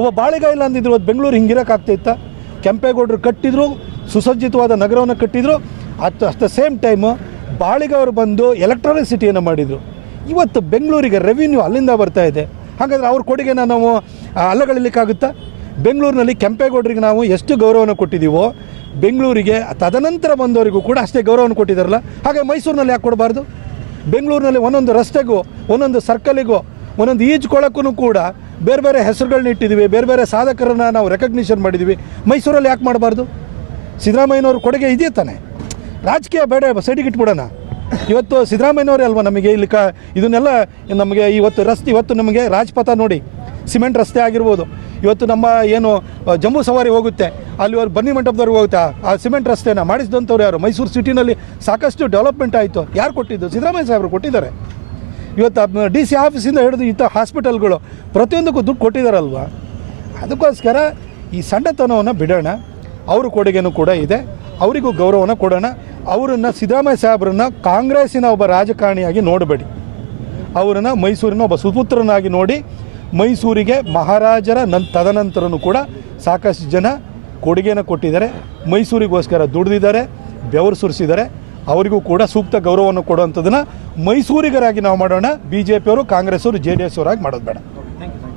ಒಬ್ಬ ಬಾಳೆಗಾಯಿ ಇಲ್ಲ ಅಂದಿದ್ರು ಇವತ್ತು ಬೆಂಗಳೂರು ಹಿಂಗಿರೋಕ್ಕಾಗ್ತಿತ್ತ? ಕೆಂಪೇಗೌಡರು ಕಟ್ಟಿದ್ರು, ಸುಸಜ್ಜಿತವಾದ ನಗರವನ್ನು ಕಟ್ಟಿದ್ರು. ಅಟ್ ದ ಸೇಮ್ ಟೈಮು ಬಾಳಿಗವರು ಬಂದು ಎಲೆಕ್ಟ್ರಾನಿಕ್ ಸಿಟಿಯನ್ನು ಮಾಡಿದರು. ಇವತ್ತು ಬೆಂಗಳೂರಿಗೆ ರೆವಿನ್ಯೂ ಅಲ್ಲಿಂದ ಬರ್ತಾ ಇದೆ. ಹಾಗಾದರೆ ಅವ್ರ ಕೊಡುಗೆನ ನಾವು ಅಲ್ಲಗಳಿಲಿಕ್ಕಾಗುತ್ತಾ? ಬೆಂಗಳೂರಿನಲ್ಲಿ ಕೆಂಪೇಗೌಡರಿಗೆ ನಾವು ಎಷ್ಟು ಗೌರವವನ್ನು ಕೊಟ್ಟಿದ್ದೀವೋ ಬೆಂಗಳೂರಿಗೆ ತದನಂತರ ಬಂದವರಿಗೂ ಕೂಡ ಅಷ್ಟೇ ಗೌರವವನ್ನು ಕೊಟ್ಟಿದ್ದಾರಲ್ಲ. ಹಾಗೆ ಮೈಸೂರಿನಲ್ಲಿ ಯಾಕೆ ಕೊಡಬಾರ್ದು? ಬೆಂಗಳೂರಿನಲ್ಲಿ ಒಂದೊಂದು ರಸ್ತೆಗೂ, ಒಂದೊಂದು ಸರ್ಕಲಿಗೂ, ಒಂದೊಂದು ಈಜ್ಕೊಳಕ್ಕೂ ಕೂಡ ಬೇರೆ ಬೇರೆ ಹೆಸರುಗಳನ್ನ ಇಟ್ಟಿದ್ದೀವಿ, ಬೇರೆ ಬೇರೆ ಸಾಧಕರನ್ನು ನಾವು ರೆಕಗ್ನಿಷನ್ ಮಾಡಿದ್ದೀವಿ. ಮೈಸೂರಲ್ಲಿ ಯಾಕೆ ಮಾಡಬಾರ್ದು? ಸಿದ್ದರಾಮಯ್ಯನವ್ರ ಕೊಡುಗೆ ಇದೆಯೇ ತಾನೆ. ರಾಜಕೀಯ ಬೇಡ, ಸೈಡಿಗೆ ಇಟ್ಬಿಡೋಣ. ಇವತ್ತು ಸಿದ್ದರಾಮಯ್ಯನವರೇ ಅಲ್ವಾ ನಮಗೆ ಇಲ್ಲಿ ಇದನ್ನೆಲ್ಲ ನಮಗೆ ಇವತ್ತು ನಮಗೆ ರಾಜಪಥ ನೋಡಿ, ಸಿಮೆಂಟ್ ರಸ್ತೆ ಆಗಿರ್ಬೋದು. ಇವತ್ತು ನಮ್ಮ ಏನು ಜಂಬೂ ಸವಾರಿ ಹೋಗುತ್ತೆ ಅಲ್ಲಿ ಅವ್ರು ಬನ್ನಿ ಮಂಟಪದವ್ರಿಗೆ ಹೋಗುತ್ತೆ, ಆ ಸಿಮೆಂಟ್ ರಸ್ತೆನ ಮಾಡಿಸಿದಂಥವ್ರು ಯಾರು? ಮೈಸೂರು ಸಿಟಿನಲ್ಲಿ ಸಾಕಷ್ಟು ಡೆವಲಪ್ಮೆಂಟ್ ಆಯಿತು. ಯಾರು ಕೊಟ್ಟಿದ್ದು? ಸಿದ್ದರಾಮಯ್ಯ ಸಾಹೇಬರು ಕೊಟ್ಟಿದ್ದಾರೆ. ಇವತ್ತು DC ಆಫೀಸಿಂದ ಹಿಡಿದು ಇಂಥ ಹಾಸ್ಪಿಟಲ್ಗಳು ಪ್ರತಿಯೊಂದಕ್ಕೂ ದುಡ್ಡು ಕೊಟ್ಟಿದ್ದಾರಲ್ವ. ಅದಕ್ಕೋಸ್ಕರ ಈ ಸಣ್ಣತನವನ್ನು ಬಿಡೋಣ. ಅವ್ರ ಕೊಡುಗೆನೂ ಕೂಡ ಇದೆ, ಅವರಿಗೂ ಗೌರವನ ಕೊಡೋಣ. ಅವರನ್ನು, ಸಿದ್ದರಾಮಯ್ಯ ಸಾಹೇಬ್ರನ್ನ ಕಾಂಗ್ರೆಸ್ಸಿನ ಒಬ್ಬ ರಾಜಕಾರಣಿಯಾಗಿ ನೋಡಬೇಡಿ. ಅವರನ್ನು ಮೈಸೂರಿನ ಒಬ್ಬ ಸುಪುತ್ರನಾಗಿ ನೋಡಿ. ಮೈಸೂರಿಗೆ ಮಹಾರಾಜರ ತದನಂತರನೂ ಕೂಡ ಸಾಕಷ್ಟು ಜನ ಕೊಡುಗೆನ ಕೊಟ್ಟಿದ್ದಾರೆ. ಮೈಸೂರಿಗೋಸ್ಕರ ದುಡಿದಿದ್ದಾರೆ, ಬೆವರು ಸುರಿಸಿದ್ದಾರೆ. ಅವರಿಗೂ ಕೂಡ ಸೂಕ್ತ ಗೌರವವನ್ನು ಕೊಡುವಂಥದ್ದನ್ನು ಮೈಸೂರಿಗರಾಗಿ ನಾವು ಮಾಡೋಣ. BJP ಅವರು, ಕಾಂಗ್ರೆಸ್ ಅವರು, JDS ಅವರಾಗಿ ಮಾಡೋದು ಬೇಡ.